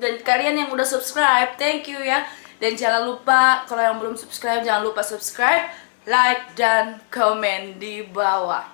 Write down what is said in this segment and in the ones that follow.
Dan kalian yang udah subscribe, thank you ya. Dan jangan lupa, kalau yang belum subscribe, jangan lupa subscribe, like, dan komen di bawah.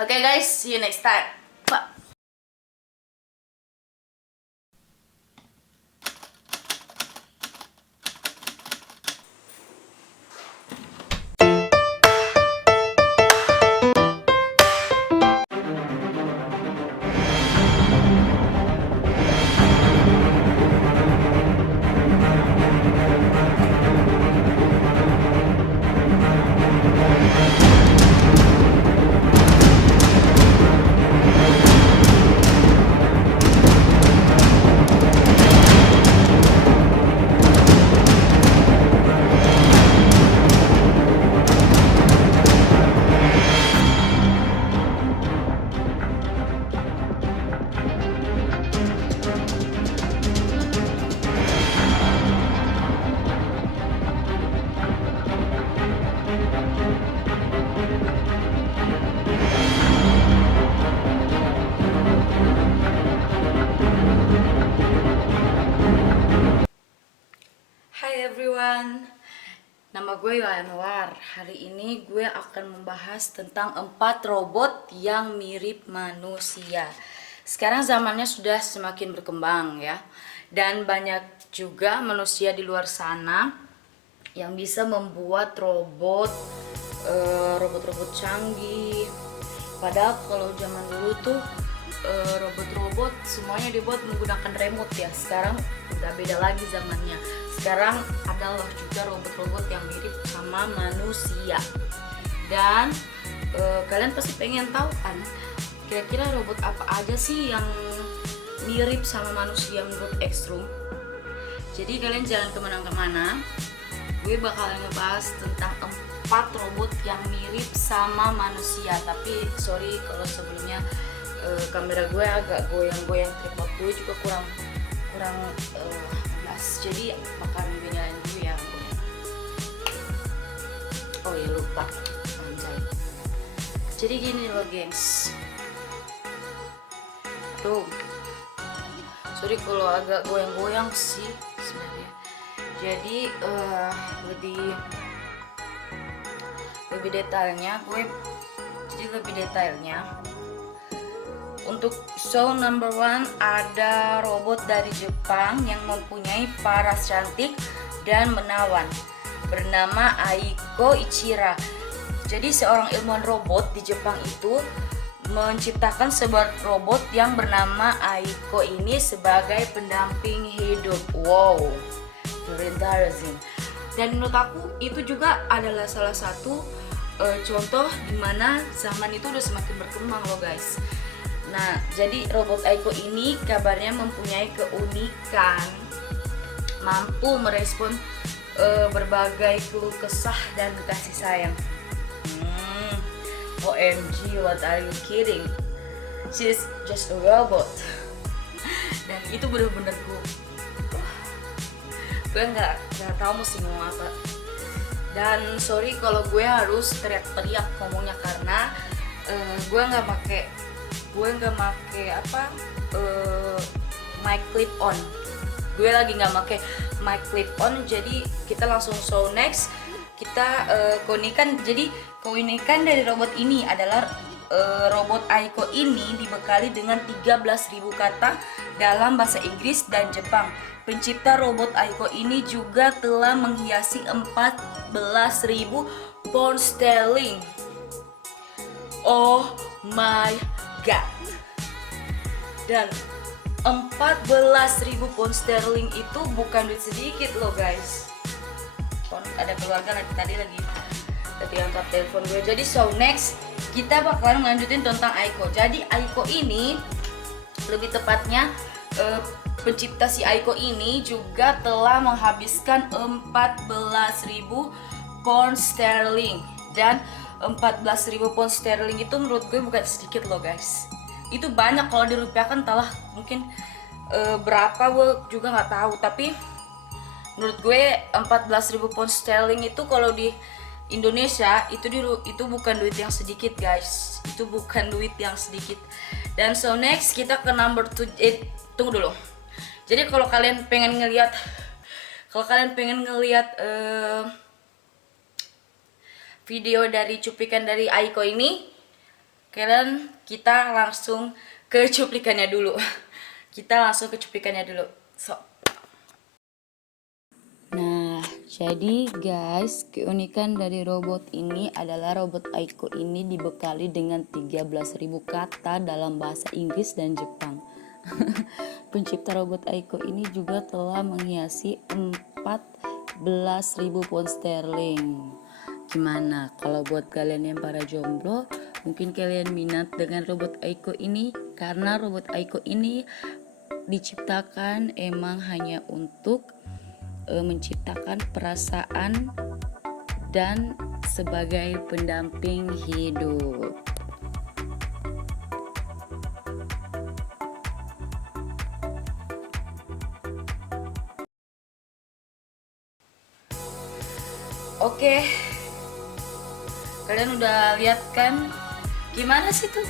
Oke guys, see you next time. Bye. Hai everyone, nama gue Yola Anwar. Hari ini gue akan membahas tentang 4 robot yang mirip manusia. Sekarang zamannya sudah semakin berkembang ya, dan banyak juga manusia di luar sana yang bisa membuat robot-robot canggih. Padahal kalau zaman dulu tuh robot-robot semuanya dibuat menggunakan remote ya. Sekarang udah beda lagi zamannya. Sekarang ada loh juga robot-robot yang mirip sama manusia. Dan kalian pasti pengen tahu kan, kira-kira robot apa aja sih yang mirip sama manusia menurut X-Room. Jadi kalian jangan kemana-mana, gue bakal ngebahas tentang 4 robot yang mirip sama manusia. Tapi sorry kalau sebelumnya kamera gue agak goyang-goyang, tripod gue juga kurang jelas. Jadi bakalan gue nyalain dulu ya lampunya. Oh ya lupa, anjay. Jadi gini loh gengs, tuh sorry kalau agak goyang-goyang sih sebenarnya. Jadi lebih detailnya untuk show number 1 ada robot dari Jepang yang mempunyai paras cantik dan menawan bernama Aiko Ichira. Jadi seorang ilmuwan robot di Jepang itu menciptakan sebuah robot yang bernama Aiko ini sebagai pendamping hidup. Wow, very interesting. Dan menurut aku itu juga adalah salah satu contoh dimana zaman itu udah semakin berkembang loh guys. Nah, jadi robot Aiko ini kabarnya mempunyai keunikan, mampu merespon berbagai keluh kesah dan kasih sayang. OMG, what are you kidding? She's just a robot. Dan itu bener-bener gue nggak tahu mesti ngomong apa. Dan sorry kalau gue harus teriak-teriak ngomongnya karena gue nggak pakai mic clip on. Gue lagi nggak pakai mic clip on, jadi kita langsung show next. Kita keunikan dari robot ini adalah robot Aiko ini dibekali dengan 13.000 kata dalam bahasa Inggris dan Jepang. Pencipta robot Aiko ini juga telah menghiasi 14.000 pound sterling. Oh my god. Dan 14.000 pound sterling itu bukan duit sedikit loh guys. Ada keluarga tadi lagi angkat telepon gue. Jadi so next kita bakalan lanjutin tentang Aiko. Jadi Aiko ini, lebih tepatnya pencipta si Aiko ini juga telah menghabiskan 14.000 pound sterling. Dan 14.000 pound sterling itu menurut gue bukan sedikit loh guys. Itu banyak, kalau dirupiahkan telah mungkin berapa gue juga nggak tahu. Tapi menurut gue 14.000 pound sterling itu kalau di Indonesia itu bukan duit yang sedikit guys. Itu bukan duit yang sedikit. Dan so next kita ke number 2. Tunggu dulu. Jadi kalau kalian pengen ngelihat video dari cuplikan dari Aiko ini, kita langsung ke cuplikannya dulu. So. Nah, jadi guys, keunikan dari robot ini adalah robot Aiko ini dibekali dengan 13.000 kata dalam bahasa Inggris dan Jepang. Pencipta robot Aiko ini juga telah menghiasi 14.000 pound sterling. Gimana kalau buat kalian yang para jomblo, mungkin kalian minat dengan robot Aiko ini, karena robot Aiko ini diciptakan emang hanya untuk menciptakan perasaan dan sebagai pendamping hidup. Oke, kalian udah lihat kan gimana sih tuh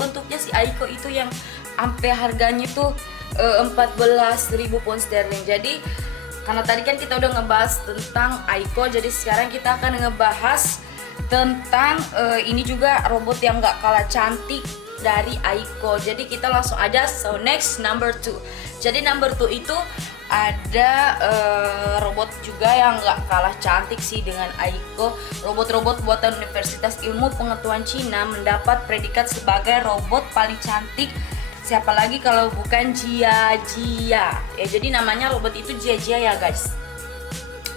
bentuknya si Aiko itu yang sampai harganya tuh 14.000 pound sterling. Jadi karena tadi kan kita udah ngebahas tentang Aiko, jadi sekarang kita akan ngebahas tentang ini juga robot yang gak kalah cantik dari Aiko. Jadi kita langsung aja. So next, number 2. Jadi number 2 itu ada robot juga yang gak kalah cantik sih dengan Aiko. Robot-robot buatan Universitas Ilmu Pengetahuan Cina mendapat predikat sebagai robot paling cantik. Siapa lagi kalau bukan Jia Jia. Ya, jadi namanya robot itu Jia Jia ya guys.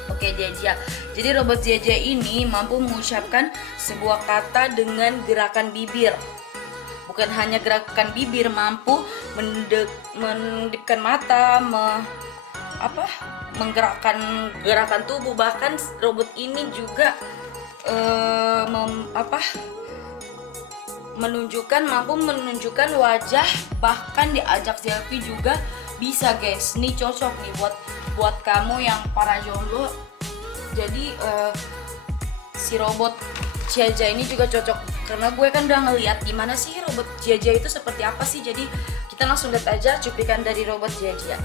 Oke, Jia Jia. Jadi robot Jia Jia ini mampu mengucapkan sebuah kata dengan gerakan bibir. Bukan hanya gerakan bibir, mampu mendipkan mata, menggerakkan gerakan tubuh. Bahkan robot ini juga mampu menunjukkan wajah, bahkan diajak selfie juga bisa guys. Ini cocok nih buat kamu yang para jomblo. Jadi si robot Jia ini juga cocok, karena gue kan udah ngeliat gimana sih robot Jia itu seperti apa sih. Jadi kita langsung lihat aja cuplikan dari robot Jia.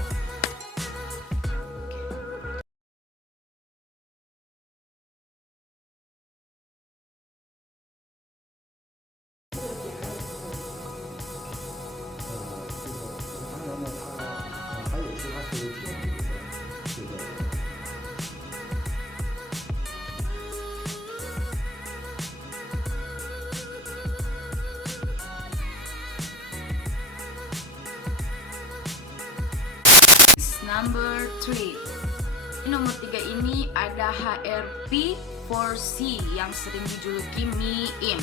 Number 3. Nomor 3 ini ada HRP4C yang sering dijuluki Mi-im.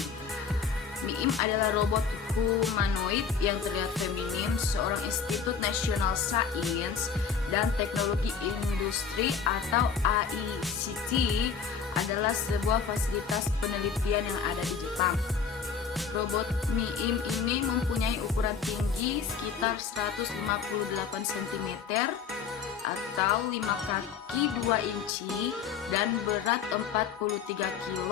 Mi-im adalah robot humanoid yang terlihat feminim. Seorang Institut Nasional Sains dan Teknologi Industri atau AICT adalah sebuah fasilitas penelitian yang ada di Jepang. Robot Mi-im ini mempunyai ukuran tinggi sekitar 158 cm atau 5 kaki 2 inci dan berat 43 kg.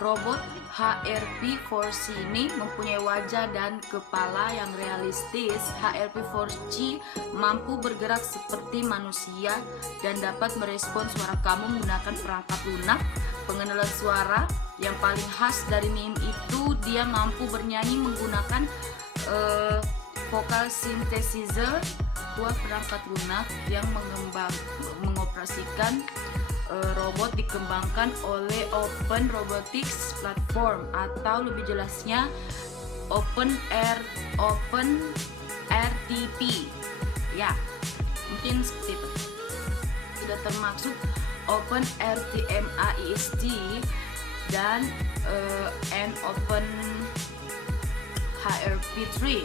Robot HRP4C ini mempunyai wajah dan kepala yang realistis. HRP4C mampu bergerak seperti manusia dan dapat merespons suara kamu menggunakan perangkat lunak pengenalan suara. Yang paling khas dari Mi-im itu dia mampu bernyanyi menggunakan vocal synthesizer, buah perangkat lunak yang mengoperasikan robot dikembangkan oleh Open Robotics Platform, atau lebih jelasnya OpenRTP. Ya, mungkin seperti itu. Sudah termasuk OpenRTMAIST dan Open HRP3.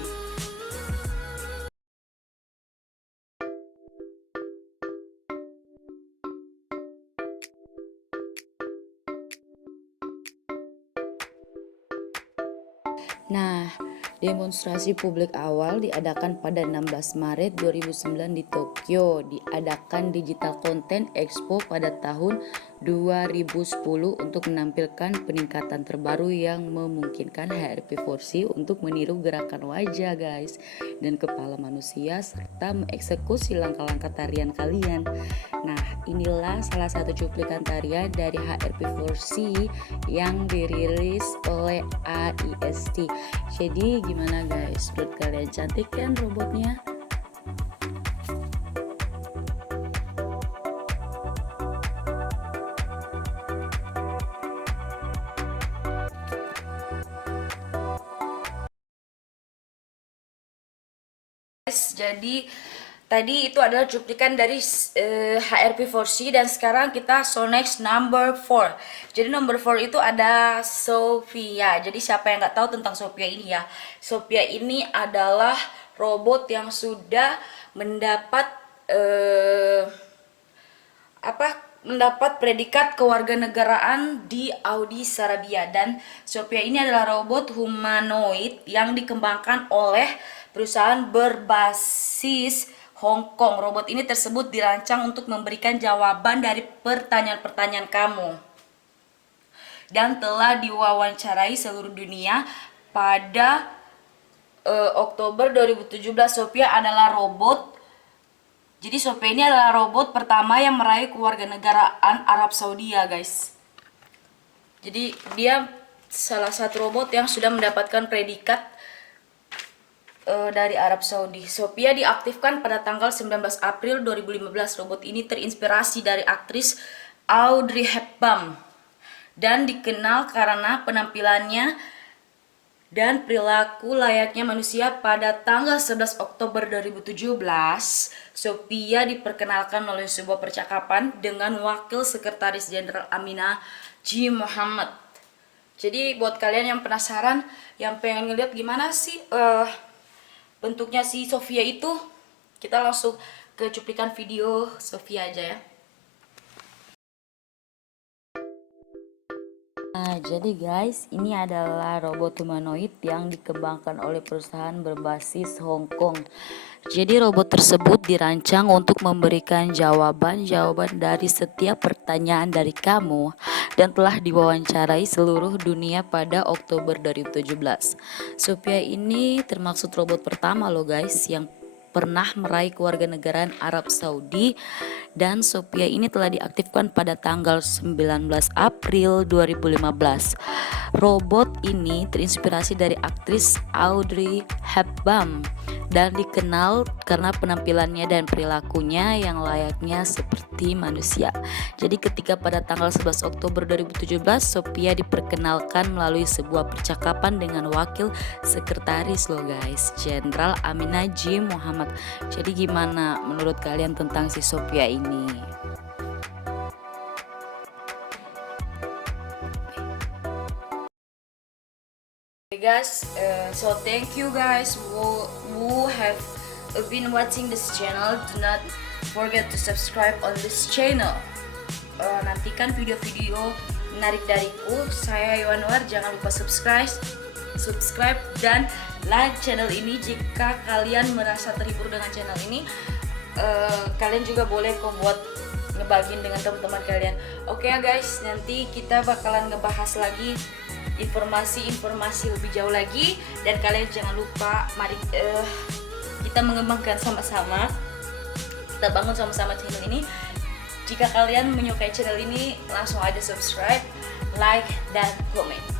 Nah, demonstrasi publik awal diadakan pada 16 Maret 2009 di Tokyo. Diadakan Digital Content Expo pada tahun 2010 untuk menampilkan peningkatan terbaru yang memungkinkan HRP4C untuk meniru gerakan wajah guys dan kepala manusia serta mengeksekusi langkah-langkah tarian kalian. Nah, inilah salah satu cuplikan tarian dari HRP4C yang dirilis oleh AIST. Jadi gimana guys, menurut kalian cantik kan robotnya? Jadi tadi itu adalah cuplikan dari HRP4C dan sekarang kita next number 4. Jadi number 4 itu ada Sophia. Jadi siapa yang nggak tahu tentang Sophia ini ya? Sophia ini adalah robot yang sudah mendapat mendapat predikat kewarganegaraan di Saudi Arabia, dan Sophia ini adalah robot humanoid yang dikembangkan oleh perusahaan berbasis Hong Kong. Robot ini tersebut dirancang untuk memberikan jawaban dari pertanyaan-pertanyaan kamu dan telah diwawancarai seluruh dunia pada Oktober 2017. Sophia adalah robot Jadi Sophia ini adalah robot pertama yang meraih kewarganegaraan Arab Saudi ya guys. Jadi dia salah satu robot yang sudah mendapatkan predikat dari Arab Saudi. Sophia diaktifkan pada tanggal 19 April 2015. Robot ini terinspirasi dari aktris Audrey Hepburn dan dikenal karena penampilannya dan perilaku layaknya manusia. Pada tanggal 11 Oktober 2017, Sophia diperkenalkan melalui sebuah percakapan dengan Wakil Sekretaris Jenderal Aminah J. Muhammad. Jadi buat kalian yang penasaran, yang pengen ngeliat gimana sih bentuknya si Sophia itu, kita langsung ke cuplikan video Sophia aja ya. Nah, jadi guys, ini adalah robot humanoid yang dikembangkan oleh perusahaan berbasis Hong Kong. Jadi robot tersebut dirancang untuk memberikan jawaban-jawaban dari setiap pertanyaan dari kamu dan telah diwawancarai seluruh dunia pada Oktober 2017. Sophia ini termasuk robot pertama loh guys yang pernah meraih kewarganegaraan Arab Saudi, dan Sophia ini telah diaktifkan pada tanggal 19 April 2015. Robot ini terinspirasi dari aktris Audrey Hepburn dan dikenal karena penampilannya dan perilakunya yang layaknya seperti manusia. Jadi ketika pada tanggal 11 Oktober 2017, Sophia diperkenalkan melalui sebuah percakapan dengan Wakil Sekretaris loh guys, Jenderal Aminah J. Muhammad. Jadi gimana menurut kalian tentang si Sophia ini? Okay guys, so thank you guys who have been watching this channel. Do not forget to subscribe on this channel. Nantikan video-video menarik dariku. Saya Yohanwar. Jangan lupa subscribe dan like channel ini. Jika kalian merasa terhibur dengan channel ini, kalian juga boleh kok buat ngebagiin dengan teman-teman kalian. Oke ya guys, nanti kita bakalan ngebahas lagi informasi lebih jauh lagi, dan kalian jangan lupa mari kita mengembangkan sama-sama, kita bangun sama-sama channel ini. Jika kalian menyukai channel ini, langsung aja subscribe, like, dan komen.